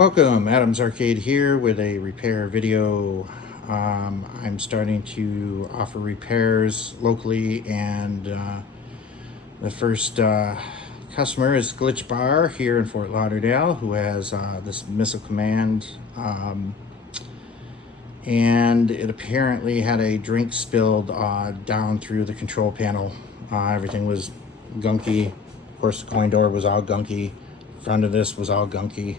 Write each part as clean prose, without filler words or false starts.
Welcome, Adam's Arcade here with a repair video. I'm starting to offer repairs locally, and the first customer is Glitch Bar here in Fort Lauderdale, who has this missile command, and it apparently had a drink spilled down through the control panel. Everything was gunky. Of course, the coin door was all gunky. Front of this was all gunky.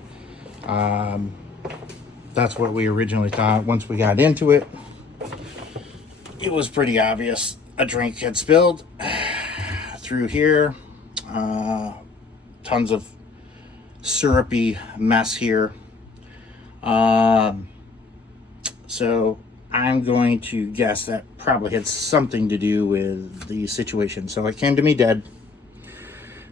That's what we originally thought. Once we got into it, it was pretty obvious a drink had spilled through here. Tons of syrupy mess here. So I'm going to guess that probably had something to do with the situation. So it came to me dead.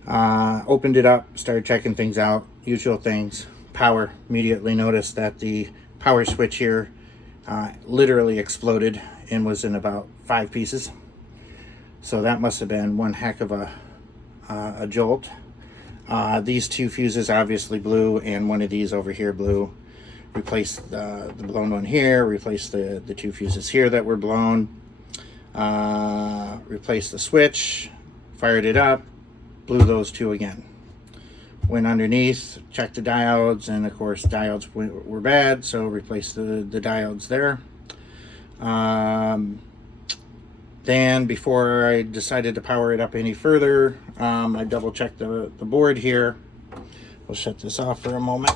Opened it up, started checking things out, usual things. Power, immediately noticed that the power switch here literally exploded and was in about 5 pieces. So that must have been one heck of a jolt. These 2 fuses obviously blew, and one of these over here blew. Replaced the blown one here, replaced the 2 fuses here that were blown, replaced the switch, fired it up, blew those 2 again. Went underneath, checked the diodes, and of course diodes were bad, so replaced the diodes there. Then before I decided to power it up any further, I double checked the board here. We'll shut this off for a moment.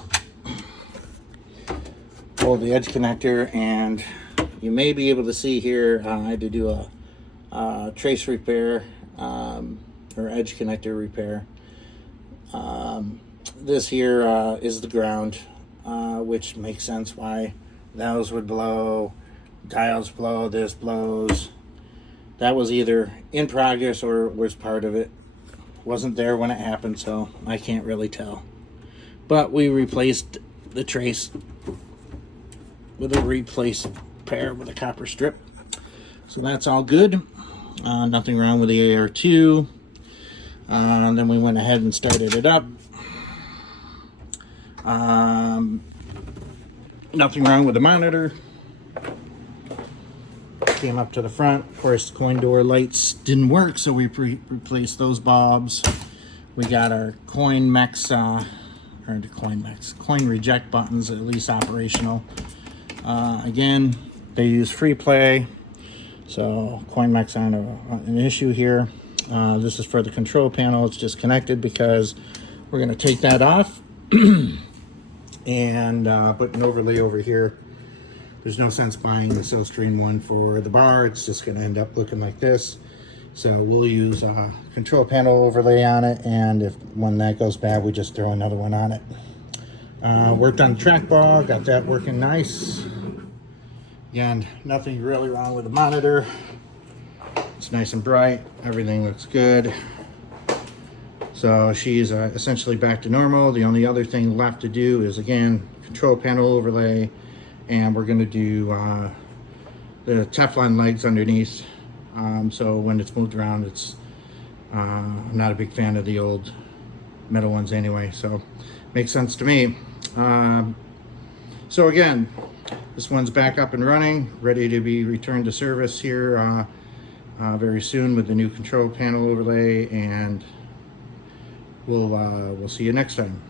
Pull the edge connector, and you may be able to see here I had to do a trace repair, or edge connector repair. This here is the ground, which makes sense why those would blow, diodes blow, this blows. That was either in progress or was part of it. Wasn't there when it happened, so I can't really tell. But we replaced the trace with a replace pair with a copper strip. So that's all good. Nothing wrong with the AR2. Then we went ahead and started it up. Nothing wrong with the monitor. Came up to the front. Of course, coin door lights didn't work, so we replaced those bulbs. We got our coin reject buttons at least operational. Again, they use free play, so CoinMex aren't an issue here. This is for the control panel. It's disconnected because we're going to take that off and put an overlay over here. There's no sense buying the Silverstream one for the bar. It's just going to end up looking like this. So we'll use a control panel overlay on it, and when that goes bad, we just throw another one on it. Worked on the trackball, got that working nice. Again, nothing really wrong with the monitor. It's nice and bright. Everything looks good. So she's essentially back to normal. The only other thing left to do is, again, control panel overlay, and we're going to do the Teflon legs underneath. So when it's moved around, I'm not a big fan of the old metal ones anyway, so makes sense to me. So again, this one's back up and running, ready to be returned to service here very soon with the new control panel overlay, and we'll see you next time.